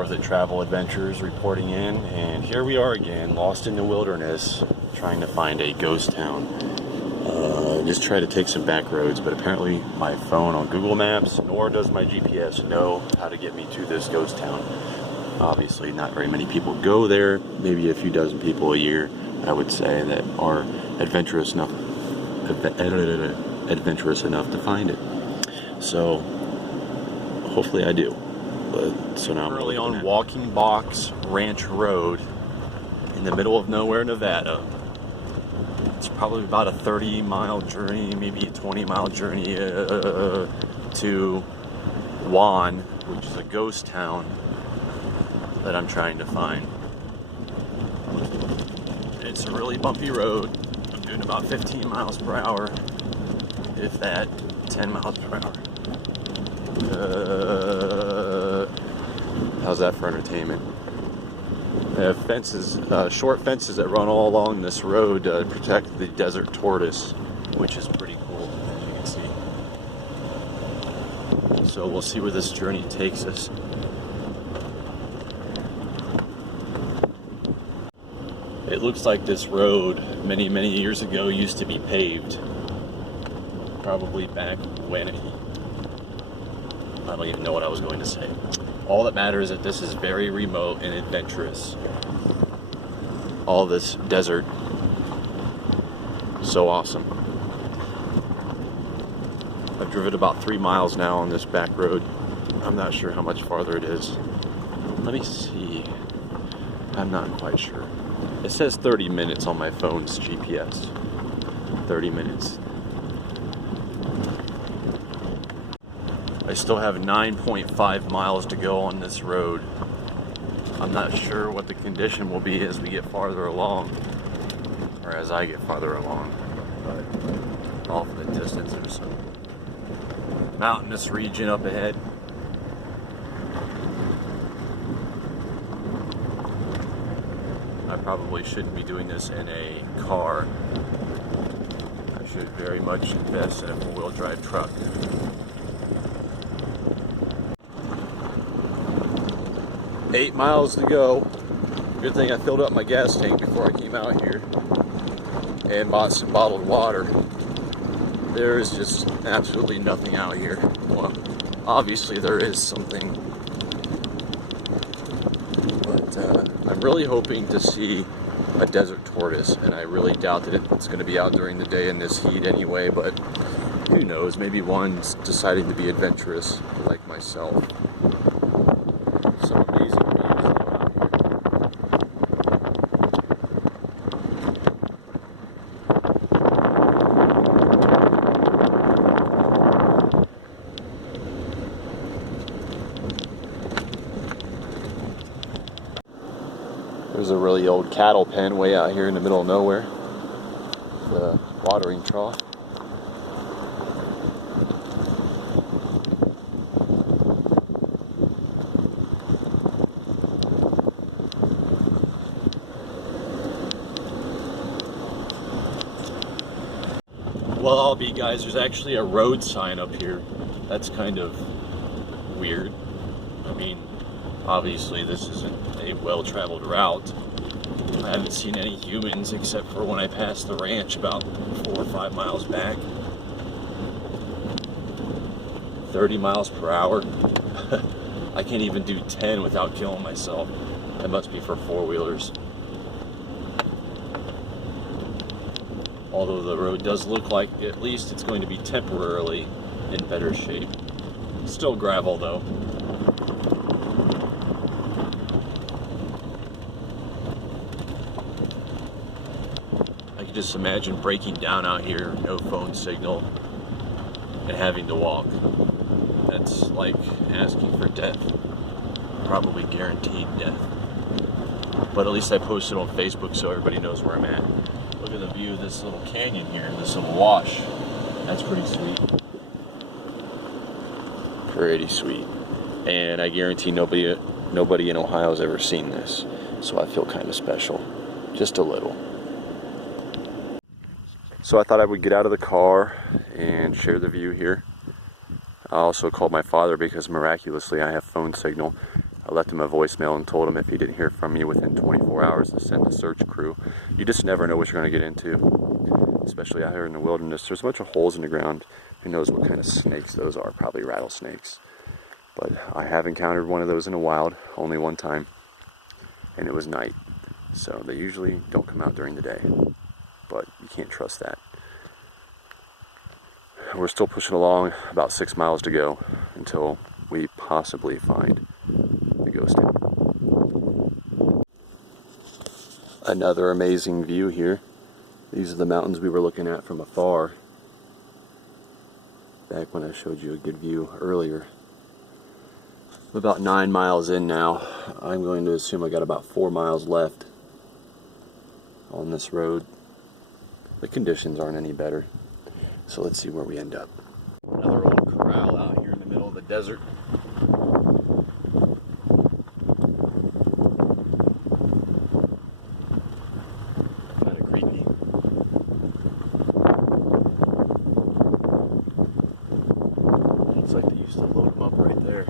Wurth-It Travel Adventures reporting in, and here we are again, lost in the wilderness, trying to find a ghost town. Just try to take some back roads, but apparently my phone on Google Maps, nor does my GPS know how to get me to this ghost town. Obviously not very many people go there, maybe a few dozen people a year, I would say, that are adventurous enough to find it. So hopefully I do. But so now I'm early on Walking Box Ranch Road in the middle of nowhere, Nevada. It's probably about a 30-mile journey, maybe a 20-mile journey to Juan, which is a ghost town that I'm trying to find. It's a really bumpy road. I'm doing about 15 miles per hour, if that, 10 miles per hour. How's that for entertainment? They have fences, short fences that run all along this road to protect the desert tortoise, which is pretty cool, as you can see. So we'll see where this journey takes us. It looks like this road many years ago used to be paved. Probably back when I don't even know what I was going to say. All that matters is that this is very remote and adventurous. All this desert. So awesome. I've driven about 3 miles now on this back road. I'm not sure how much farther it is. Let me see. I'm not quite sure. It says 30 minutes on my phone's GPS. 30 minutes. I still have 9.5 miles to go on this road. I'm not sure what the condition will be as we get farther along, or as I get farther along, but off in the distance there's some mountainous region up ahead. I probably shouldn't be doing this in a car. I should very much invest in a four-wheel drive truck. Eight miles to go. Good thing I filled up my gas tank before I came out here and bought some bottled water. There is just absolutely nothing out here. Well, obviously there is something, but I'm really hoping to see a desert tortoise, and I really doubt that it's going to be out during the day in this heat anyway, but who knows, maybe one's deciding to be adventurous like myself. Some amazing views around here. There's a really old cattle pen way out here in the middle of nowhere. The watering trough. Well, I'll be, guys, there's actually a road sign up here. That's kind of weird. I mean, obviously this isn't a well-traveled route. I haven't seen any humans except for when I passed the ranch about 4 or 5 miles back. 30 miles per hour. I can't even do 10 without killing myself. That must be for four-wheelers. Although the road does look like at least it's going to be temporarily in better shape. Still gravel though. I can just imagine breaking down out here, no phone signal, and having to walk. That's like asking for death. Probably guaranteed death. But at least I posted on Facebook so everybody knows where I'm at. Look at the view of this little canyon here, this little wash. That's pretty sweet. Pretty sweet. And I guarantee nobody in Ohio has ever seen this. So I feel kind of special. Just a little. So I thought I would get out of the car and share the view here. I also called my father because miraculously I have phone signal. I left him a voicemail and told him if he didn't hear from me within 24 hours to send the search crew. You just never know what you're going to get into, especially out here in the wilderness. There's a bunch of holes in the ground. Who knows what kind of snakes those are? Probably rattlesnakes. But I have encountered one of those in the wild, only one time, and it was night. So they usually don't come out during the day, but you can't trust that. We're still pushing along, about 6 miles to go until we possibly find the ghost town. Another amazing view here. These are the mountains we were looking at from afar, back when I showed you a good view earlier. I'm about 9 miles in now. I'm going to assume I got about 4 miles left on this road. The conditions aren't any better, so let's see where we end up. Another old corral out here in the middle of the desert. Kind of creepy. Looks like they used to load them up right there.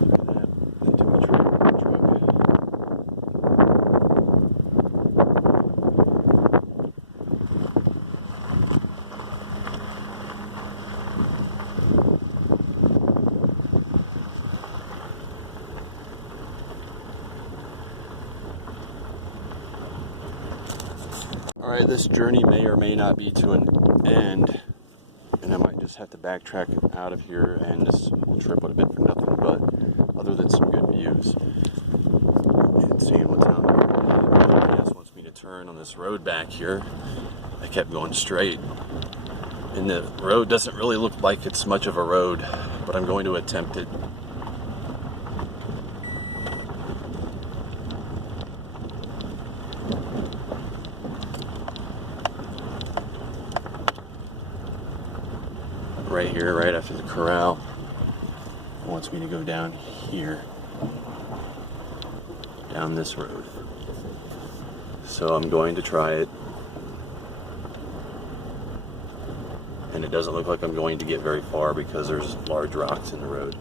Look at that. They took a truck. Alright, this journey may or may not be to an end, and I might just have to backtrack out of here, and this whole trip would have been for nothing but, other than some good views and seeing what's out here. The GPS wants me to turn on this road back here. I kept going straight, and the road doesn't really look like it's much of a road, but I'm going to attempt it. Right here, right after the corral. It wants me to go down here, down this road. So I'm going to try it. And it doesn't look like I'm going to get very far because there's large rocks in the road.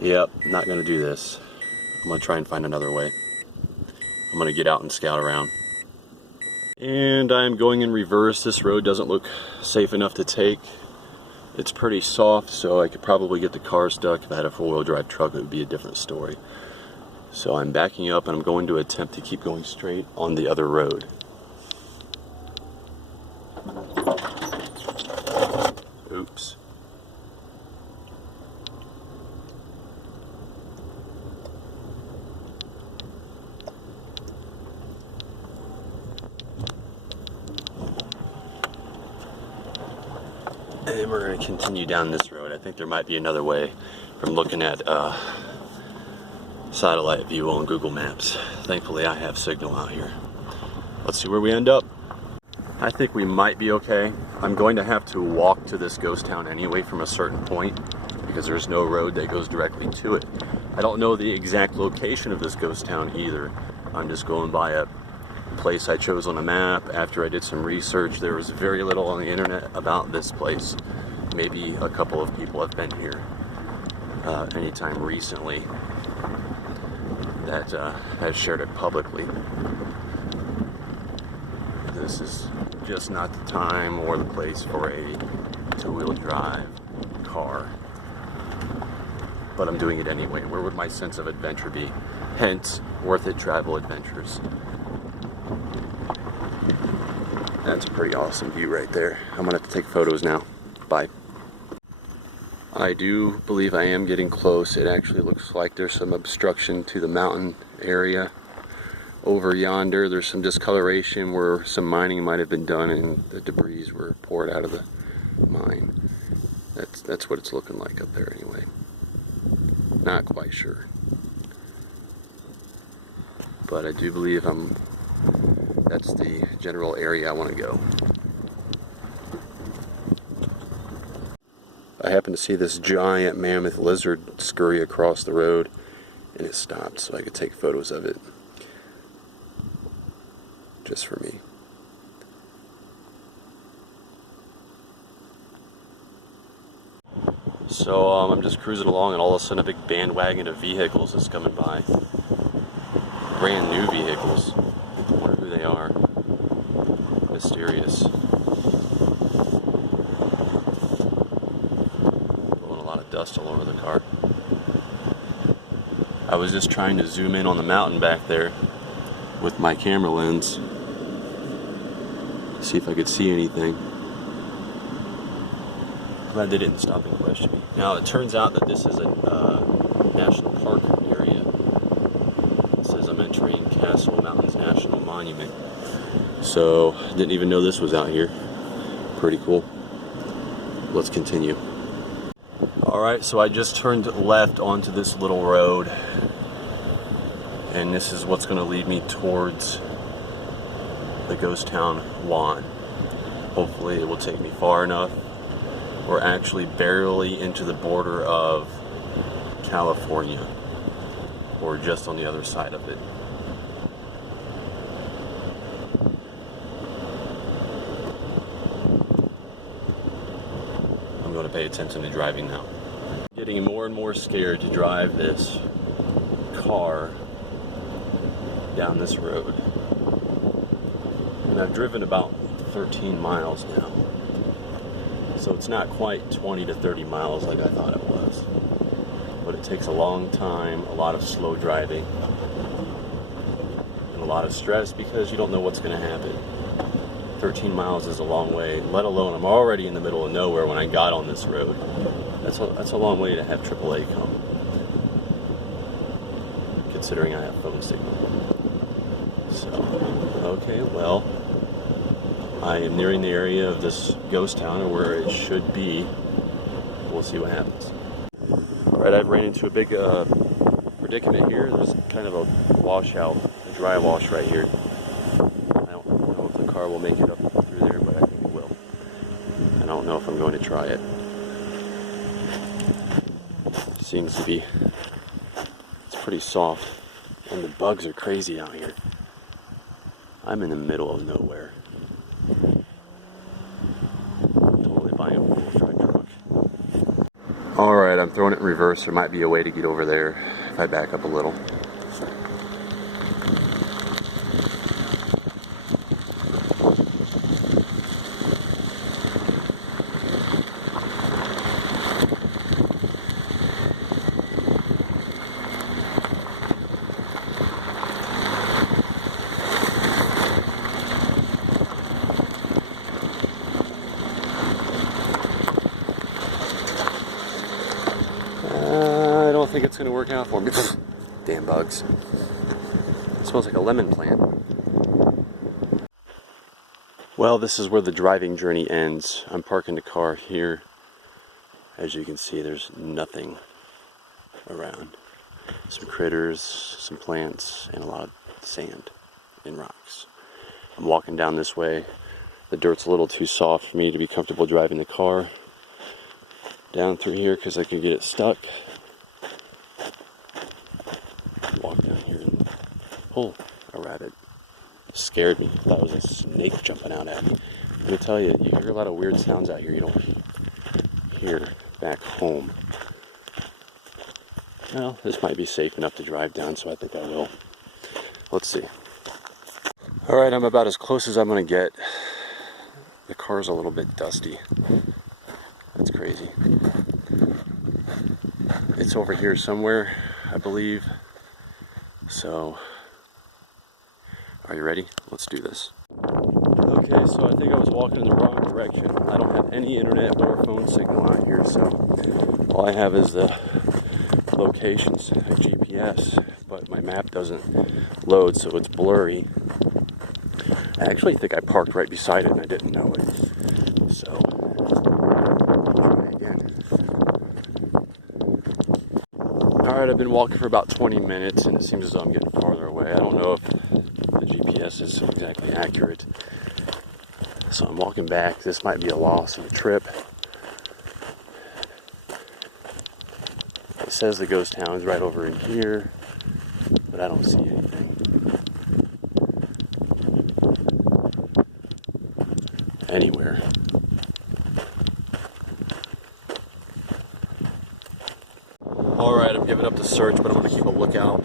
Yep, not going to do this. I'm going to try and find another way. I'm going to get out and scout around. And I'm going in reverse. This road doesn't look safe enough to take. It's pretty soft, so I could probably get the car stuck. If I had a four-wheel drive truck, it would be a different story. So I'm backing up, and I'm going to attempt to keep going straight on the other road. Oops. And we're going to continue down this road. I think there might be another way from looking at satellite view on Google Maps. Thankfully I have signal out here. Let's see where we end up. I think we might be okay. I'm going to have to walk to this ghost town anyway from a certain point because there's no road that goes directly to it. I don't know the exact location of this ghost town either. I'm just going by a place I chose on a map. After I did some research, there was very little on the internet about this place. Maybe a couple of people have been here anytime recently that have shared it publicly. This is just not the time or the place for a two-wheel drive car, but I'm doing it anyway. Where would my sense of adventure be? Hence, Wurth-It Travel Adventures. That's a pretty awesome view right there. I'm gonna have to take photos now. Bye. I do believe I am getting close. It actually looks like there's some obstruction to the mountain area. Over yonder, there's some discoloration where some mining might have been done and the debris were poured out of the mine. That's what it's looking like up there anyway. Not quite sure. But I do believe that's the general area I want to go. I happened to see this giant mammoth lizard scurry across the road, and it stopped so I could take photos of it. Just for me. So I'm just cruising along, and all of a sudden a big bandwagon of vehicles is coming by. Brand new vehicles. I wonder who they are. Mysterious. Blowing a lot of dust all over the car. I was just trying to zoom in on the mountain back there with my camera lens to see if I could see anything. Glad they didn't stop and question me. Now it turns out that this is a national park area. It says I'm entering Castle Mountains National Monument. So didn't even know this was out here. Pretty cool. Let's continue. Alright, so I just turned left onto this little road, and this is what's going to lead me towards the ghost town Juan. Hopefully it will take me far enough. We're actually barely into the border of California, or just on the other side of it. I'm going to pay attention to driving now. Getting more and more scared to drive this car down this road. And I've driven about 13 miles now. So it's not quite 20 to 30 miles like I thought it was. But it takes a long time, a lot of slow driving, and a lot of stress because you don't know what's going to happen. 13 miles is a long way, let alone I'm already in the middle of nowhere when I got on this road. That's a long way to have AAA come, considering I have phone signal. So, okay, well, I am nearing the area of this ghost town, or where it should be. We'll see what happens. Alright, I've ran into a big predicament here. There's kind of a washout, a dry wash right here. I don't know if the car will make it up through there, but I think it will. I don't know if I'm going to try it. Seems to be, it's pretty soft, and the bugs are crazy out here. I'm in the middle of nowhere. Totally buying a wheel drive truck. Alright, I'm throwing it in reverse. There might be a way to get over there if I back up a little. I don't think it's going to work out for me. Damn bugs. It smells like a lemon plant. Well, this is where the driving journey ends. I'm parking the car here. As you can see, there's nothing around. Some critters, some plants, and a lot of sand and rocks. I'm walking down this way. The dirt's a little too soft for me to be comfortable driving the car down through here because I could get it stuck. Walk down here and pull a rabbit. Scared me. I thought it was a snake jumping out at me. I'm going to tell you, you hear a lot of weird sounds out here you don't hear back home. Well, this might be safe enough to drive down, so I think I will. Let's see. Alright, I'm about as close as I'm going to get. The car's a little bit dusty. That's crazy. It's over here somewhere, I believe. So, are you ready? Let's do this. Okay, so I think I was walking in the wrong direction. I don't have any internet or phone signal out here, so all I have is the locations, GPS, but my map doesn't load, so it's blurry. I actually think I parked right beside it and I didn't know it. So, try again. Alright, I've been walking for about 20 minutes and it seems as though I'm getting farther away. I don't know if the GPS is exactly accurate. So I'm walking back. This might be a loss of a trip. It says the ghost town is right over in here, but I don't see anything. Anywhere. Alright, I'm giving up the search, but I'm going to keep a lookout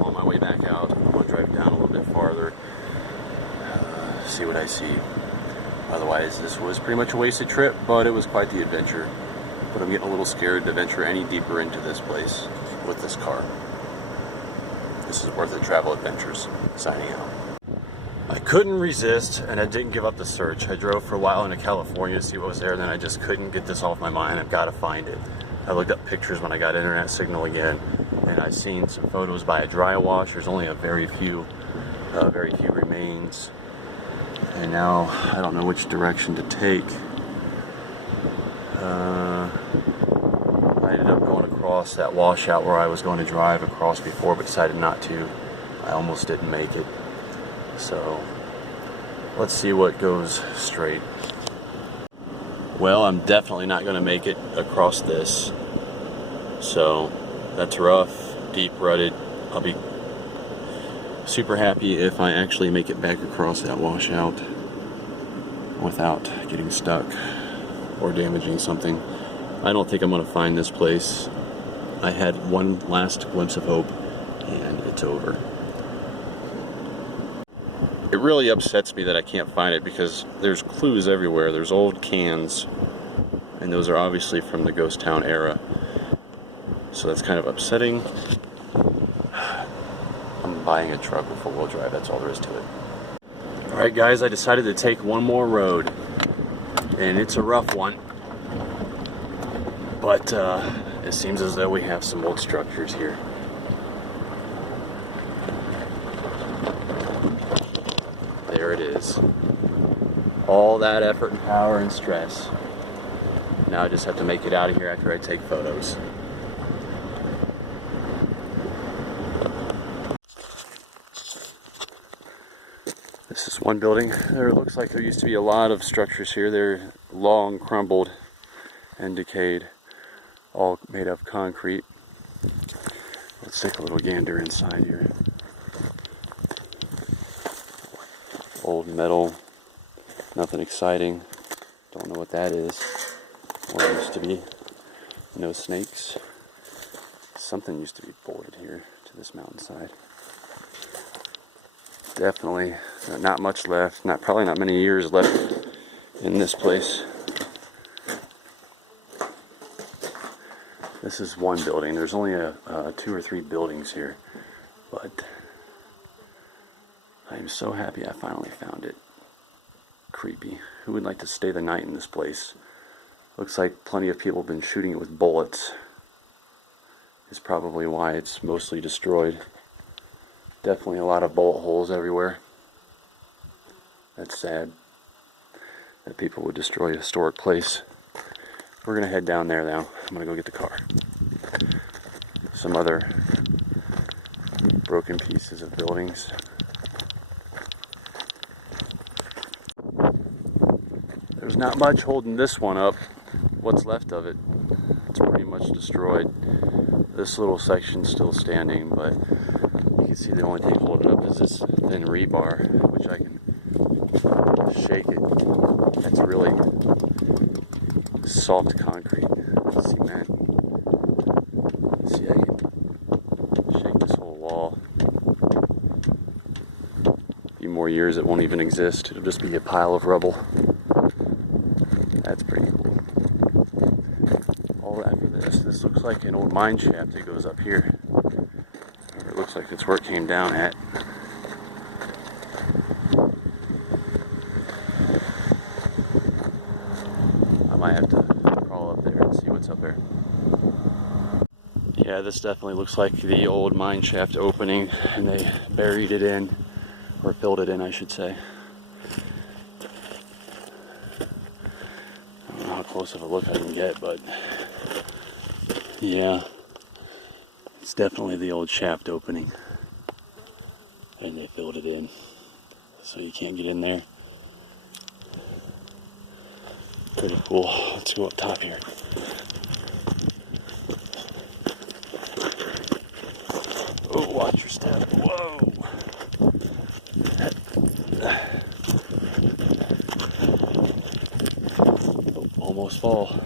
on my way back out. I'm going to drive down a little bit farther, see what I see. Otherwise, this was pretty much a wasted trip, but it was quite the adventure. But I'm getting a little scared to venture any deeper into this place with this car. This is Wurth-It Travel Adventures, signing out. I couldn't resist, and I didn't give up the search. I drove for a while into California to see what was there, and then I just couldn't get this off my mind. I've got to find it. I looked up pictures when I got internet signal again, and I've seen some photos by a dry wash. There's only a very few remains. And now I don't know which direction to take. I ended up going across that washout where I was going to drive across before, but decided not to. I almost didn't make it. So let's see what goes straight. Well, I'm definitely not going to make it across this. So that's rough, deep rutted. I'll be super happy if I actually make it back across that washout without getting stuck or damaging something. I don't think I'm going to find this place. I had one last glimpse of hope, and it's over. It really upsets me that I can't find it because there's clues everywhere. There's old cans, and those are obviously from the ghost town era. So that's kind of upsetting. I'm buying a truck with four-wheel drive, that's all there is to it. Alright guys, I decided to take one more road, and it's a rough one. But it seems as though we have some old structures here. There it is. All that effort and power and stress. Now I just have to make it out of here after I take photos. This is one building. There looks like there used to be a lot of structures here. They're long crumbled and decayed, all made of concrete. Let's take a little gander inside here. Old metal, nothing exciting. Don't know what that is. Or it used to be. No snakes. Something used to be boarded here to this mountainside. Definitely not much left. Probably not many years left in this place. This is one building. There's only 2 or 3 buildings here, but I'm so happy I finally found it. Creepy. Who would like to stay the night in this place? Looks like plenty of people have been shooting it with bullets. Is probably why it's mostly destroyed. Definitely a lot of bullet holes everywhere. That's sad that people would destroy a historic place. We're gonna head down there now. I'm gonna go get the car. Some other broken pieces of buildings. There's not much holding this one up. What's left of it, it's pretty much destroyed. This little section's still standing, but you can see the only thing holding up is this thin rebar, which I can shake it. It's really soft concrete, cement. See, I can shake this whole wall. A few more years, it won't even exist. It'll just be a pile of rubble. That's pretty cool. All after this looks like an old mine shaft that goes up here. Or it looks like it's where it came down at. I might have to crawl up there and see what's up there. Yeah, this definitely looks like the old mine shaft opening, and they buried it in, or filled it in, I should say. I don't know how close of a look I can get, but yeah, it's definitely the old shaft opening, and they filled it in, so you can't get in there. Pretty cool. Let's go up top here. Oh, watch your step. Whoa! Oh, almost fall.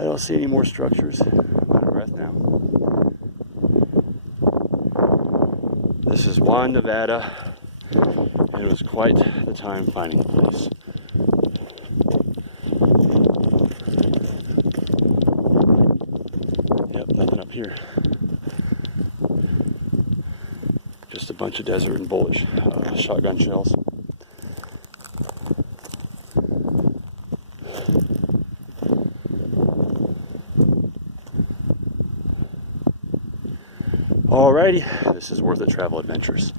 I don't see any more structures. I'm out of breath now. This is Juan, Nevada, and it was quite the time finding the place. Yep, nothing up here. Just a bunch of desert and bullet shotgun shells. Alrighty, this is Wurth-It Travel Adventures.